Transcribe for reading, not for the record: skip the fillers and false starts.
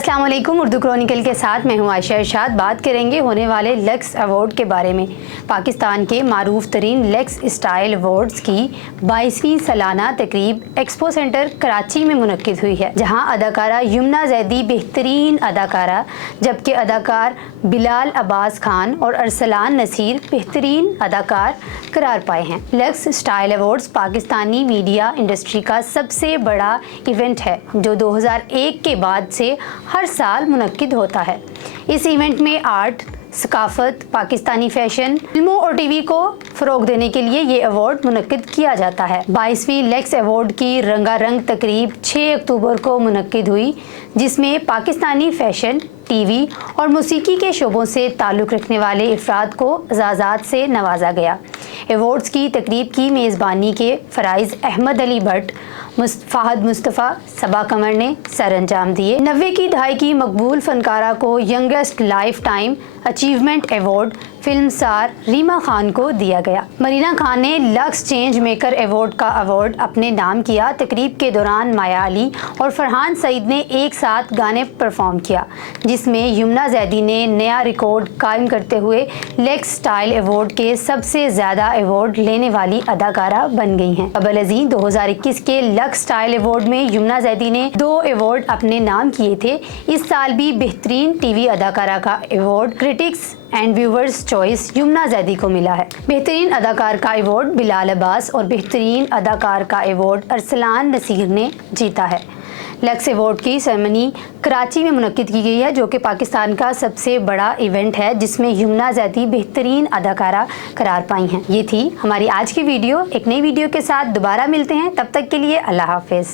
अस्सलाम वालेकुम। उर्दू क्रॉनिकल के साथ मैं हूं आयशा इरशाद। बात करेंगे होने वाले लक्स अवार्ड के बारे में। पाकिस्तान के मारूफ तरीन लक्स स्टाइल अवार्ड्स की 22वीं सालाना तकरीब एक्सपो सेंटर कराची में मुनक्किद हुई है, जहां अदाकारा यमुना जैदी बेहतरीन अदाकारा, जबकि अदाकार बिलाल अब्बास खान और अरसलान नसीर बेहतरीन अदाकार करार पाए हैं। Lux style awards Pakistani media industry का सबसे बड़ा इवेंट है, जो 2001 के बाद से हर साल मुनक्किद होता है। इस इवेंट में आर्ट, सकाफत, पाकिस्तानी फैशन, फिल्मों और टीवी को फ़रोग देने के लिए ये अवार्ड मुनक्किद किया जाता है। 22वीं लक्स अवार्ड की रंगारंग तकरीब 6 अक्टूबर को मुनक्किद हुई, जिसमें पाकिस्तानी फैशन, टीवी और मौसीकी के शोबों से ताल्लुक़ रखने वाले अफराद को एजाज़ात से नवाजा गया। अवार्ड्स की तकरीब की मेज़बानी के फ़राइज़ अहमद अली भट्ट, फ़ाहद मुस्तफ़ा, सबा कमर ने सर अंजाम दिए। 90 की दहाई की मकबूल फ़नकारा को youngest lifetime achievement award फिल्मसार रीमा खान को दिया गया। मरीना खान ने लक्स चेंज मेकर अवार्ड का अवार्ड अपने नाम किया। तकरीब के दौरान माया अली और फरहान सईद ने एक साथ गाने परफॉर्म किया, जिसमें यमुना जैदी ने नया रिकॉर्ड कायम करते हुए लक्स स्टाइल अवार्ड के सबसे ज़्यादा अवार्ड लेने वाली अदाकारा बन गई हैं। कबल अज़ीं 2021 के लक्स स्टाइल अवार्ड में यमुना जैदी ने 2 अवार्ड अपने नाम किए थे। इस साल भी बेहतरीन टीवी अदाकारा का award critics and viewers choice Yamuna Zaidi को मिला है। बेहतरीन अदाकार का अवार्ड बिलाल अब्बास और बेहतरीन अदाकार का अवार्ड अरसलान नसीर ने जीता है। लक्स अवार्ड की सेरेमनी कराची में मुनक्किद की गई है, जो कि पाकिस्तान का सबसे बड़ा इवेंट है, जिसमें यमुना जैदी बेहतरीन अदाकारा करार पाई हैं। ये थी हमारी आज की वीडियो। एक नई वीडियो के साथ दोबारा मिलते हैं, तब तक के लिए अल्लाह हाफिज़।